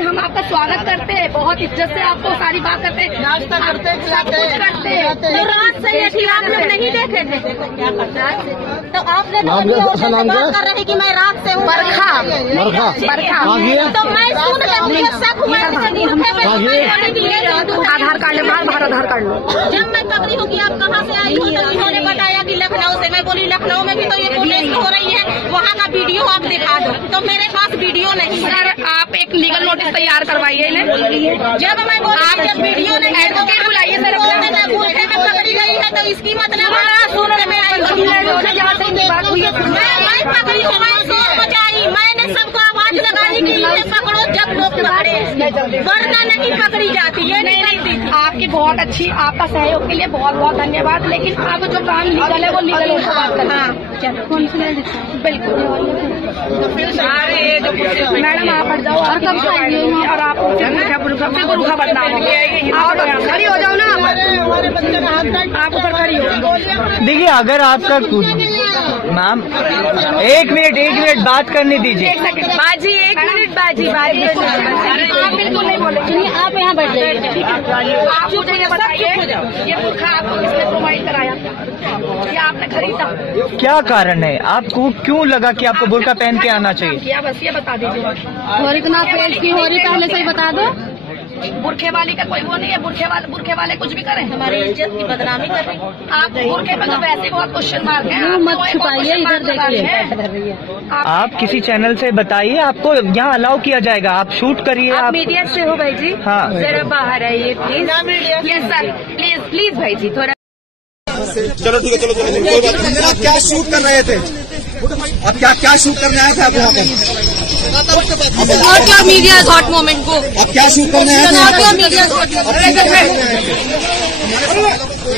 हम आपका स्वागत करते हैं, बहुत इज्जत से आपको सारी बात करते हैं, नाश्ता करते हैं, सब कुछ करते हैं। तो रात से ये आप लोग नहीं देखे थे क्या करते हैं? तो आपने बात कर रहे कि मैं रात से हूँ बरखा। तो मैं सुन रही आधार कार्ड ले, बाहर आधार कार्ड लो। जब मैं पकड़ी हूँ कि आप कहाँ से आई हो, तो उन्होंने बताया कि लखनऊ से। मैं बोली लखनऊ में भी तो ये पुलिस हो रही है, वहाँ का वीडियो आप दिखा दो। तो मेरे पास वीडियो नहीं है। आप एक लीगल नोटिस तैयार करवाइए इन्हें। जब मैं बोली आप जब वीडियो नहीं एडवोकेट बुलाइए सर, बूथे में पकड़ी गई है तो इसकी मतलब सुनने में आई होगी। मैं पकड़ी हूँ, मैं शोर मचाई, मैंने सबको आवाज लगाई कि ये पकड़ो जब लोग पकड़े, वरना नहीं पकड़ी जाती। ये नहीं थी। आपकी बहुत अच्छी, आपका सहयोग के लिए बहुत बहुत धन्यवाद। लेकिन अब जो काम लीगल है वो लीगल होकर बात करना। बिल्कुल मैडम आप हट जाओ और कब और आप रूखा बदनाम खड़ी हो जाओ ना, आप ऊपर खड़ी हो। देखिए अगर आपका मैम एक मिनट बात करने दीजिए। बाजी एक मिनट बाजी आप बिल्कुल नहीं बोले, आप यहाँ बैठ जाइए। आप मुझे बताइए ये बुर्खा आपको किसने प्रोवाइड कराया या आपने खरीदा? क्या कारण है, आपको क्यों लगा कि आपको बुर्का पहन के आना चाहिए? क्या बस ये बता दीजिए। और इतना पेज की हो रही पहले से ही बता दो। बुरखे वाली का कोई वो नहीं है, बुरखे वाले कुछ भी करें, हमारी इज्जत की बदनामी कर रहे हैं। आप बुरखे पे तो वैसे बहुत क्वेश्चन मार्क है, मत छुपाइए, इधर देखिए। आप किसी चैनल से बताइए, आपको यहाँ अलाउ किया जाएगा, आप शूट करिए। आप मीडिया से हो भाई जी? हाँ जरा बाहर आइए प्लीज। यस सर, प्लीज भाई जी थोड़ा। चलो ठीक है, चलो कोई बात नहीं। आप क्या शूट कर रहे थे? आप क्या शूट करने आए थे आप वहाँ पे? और क्या मीडिया हॉट मोमेंट को आप क्या शूट करने आए थे? मीडिया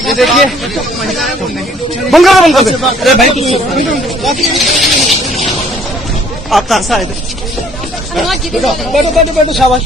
ये देखिए, बंद कर दे। अरे भाई आप कहाँ से आए थे? बैठो शाबाश।